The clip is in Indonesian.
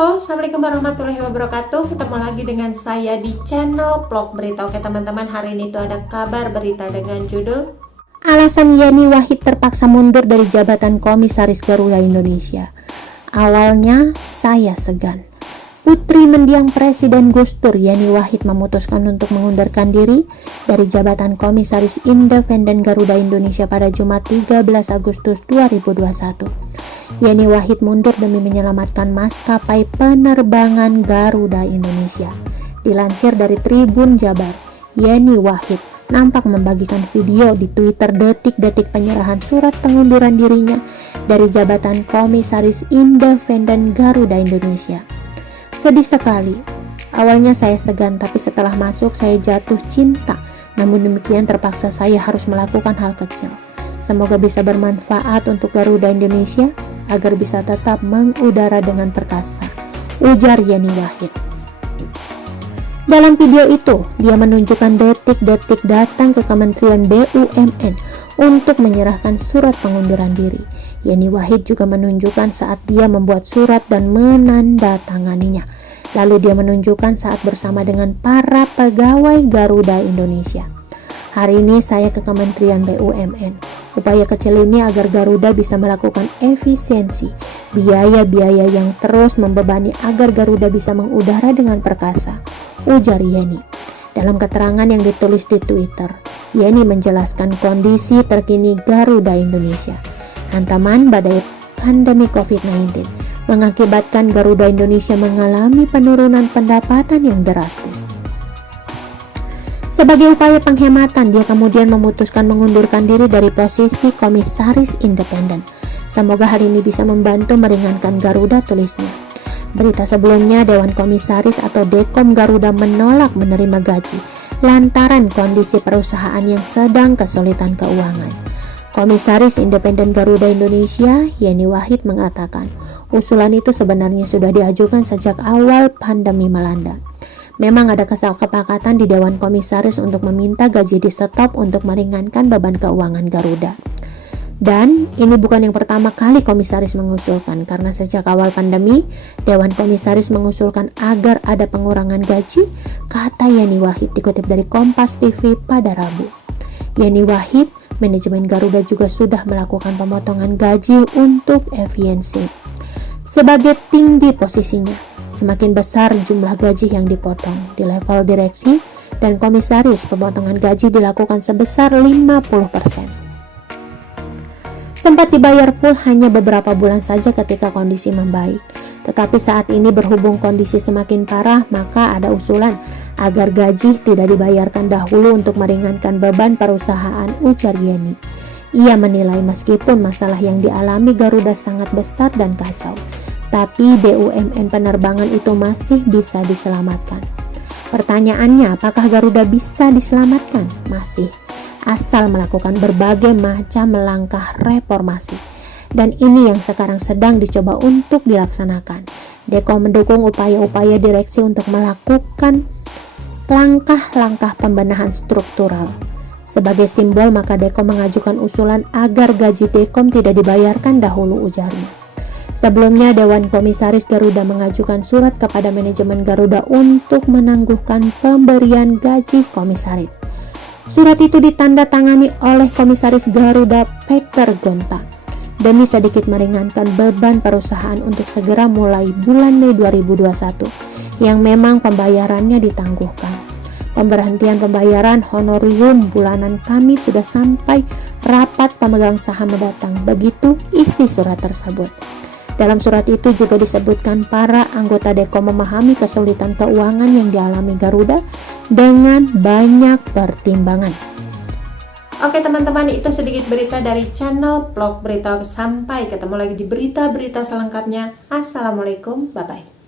Halo, Assalamualaikum warahmatullahi wabarakatuh. Ketemu lagi dengan saya di channel vlog berita. Oke teman-teman, hari ini tuh ada kabar berita dengan judul alasan Yeni Wahid terpaksa mundur dari jabatan Komisaris Garuda Indonesia. Awalnya saya segan. Putri mendiang Presiden Gus Dur, Yeni Wahid memutuskan untuk mengundurkan diri dari jabatan Komisaris Independen Garuda Indonesia pada Jumat 13 Agustus 2021. Yeni Wahid mundur demi menyelamatkan maskapai penerbangan Garuda Indonesia. Dilansir dari Tribun Jabar, Yeni Wahid nampak membagikan video di Twitter detik-detik penyerahan surat pengunduran dirinya dari jabatan Komisaris Independen Garuda Indonesia. Sedih sekali. Awalnya saya segan, tapi setelah masuk saya jatuh cinta. Namun demikian terpaksa saya harus melakukan hal kecil. Semoga bisa bermanfaat untuk Garuda Indonesia agar bisa tetap mengudara dengan perkasa, ujar Yeni Wahid. Dalam video itu, dia menunjukkan detik-detik datang ke Kementerian BUMN untuk menyerahkan surat pengunduran diri. Yeni Wahid juga menunjukkan saat dia membuat surat dan menandatanganinya. Lalu dia menunjukkan saat bersama dengan para pegawai Garuda Indonesia. Hari ini saya ke Kementerian BUMN. Upaya kecil ini agar Garuda bisa melakukan efisiensi biaya-biaya yang terus membebani agar Garuda bisa mengudara dengan perkasa, ujar Yeni. Dalam keterangan yang ditulis di Twitter, Yeni menjelaskan kondisi terkini Garuda Indonesia. Hantaman badai pandemi COVID-19 mengakibatkan Garuda Indonesia mengalami penurunan pendapatan yang drastis. Sebagai upaya penghematan, dia kemudian memutuskan mengundurkan diri dari posisi Komisaris Independen. Semoga hal ini bisa membantu meringankan Garuda, tulisnya. Berita sebelumnya, Dewan Komisaris atau Dekom Garuda menolak menerima gaji lantaran kondisi perusahaan yang sedang kesulitan keuangan. Komisaris Independen Garuda Indonesia, Yeni Wahid mengatakan, usulan itu sebenarnya sudah diajukan sejak awal pandemi melanda. Memang ada kesepakatan di Dewan Komisaris untuk meminta gaji di stop untuk meringankan beban keuangan Garuda. Dan ini bukan yang pertama kali komisaris mengusulkan, karena sejak awal pandemi, Dewan Komisaris mengusulkan agar ada pengurangan gaji, kata Yeni Wahid dikutip dari Kompas TV pada Rabu. Yeni Wahid, manajemen Garuda juga sudah melakukan pemotongan gaji untuk efisiensi. Sebagai tinggi posisinya, semakin besar jumlah gaji yang dipotong. Di level direksi dan komisaris, pemotongan gaji dilakukan sebesar 50%. Sempat dibayar full hanya beberapa bulan saja ketika kondisi membaik. Tetapi saat ini berhubung kondisi semakin parah, maka ada usulan agar gaji tidak dibayarkan dahulu untuk meringankan beban perusahaan, ujar Yeni. Ia menilai meskipun masalah yang dialami Garuda sangat besar dan kacau, tapi BUMN penerbangan itu masih bisa diselamatkan. Pertanyaannya, apakah Garuda bisa diselamatkan? Masih, asal melakukan berbagai macam langkah reformasi. Dan ini yang sekarang sedang dicoba untuk dilaksanakan. Dekom mendukung upaya-upaya direksi untuk melakukan langkah-langkah pembenahan struktural. Sebagai simbol, maka Dekom mengajukan usulan agar gaji Dekom tidak dibayarkan dahulu, ujarnya. Sebelumnya, Dewan Komisaris Garuda mengajukan surat kepada manajemen Garuda untuk menangguhkan pemberian gaji komisaris. Surat itu ditandatangani oleh Komisaris Garuda Peter Gonta demi sedikit meringankan beban perusahaan untuk segera mulai bulan Mei 2021 yang memang pembayarannya ditangguhkan. Pemberhentian pembayaran honorium bulanan kami sudah sampai rapat pemegang saham mendatang. Begitu isi surat tersebut. Dalam surat itu juga disebutkan para anggota Dekom memahami kesulitan keuangan yang dialami Garuda dengan banyak pertimbangan. Oke teman-teman, itu sedikit berita dari channel vlog berita. Sampai ketemu lagi di berita-berita selengkapnya. Assalamualaikum, bye-bye.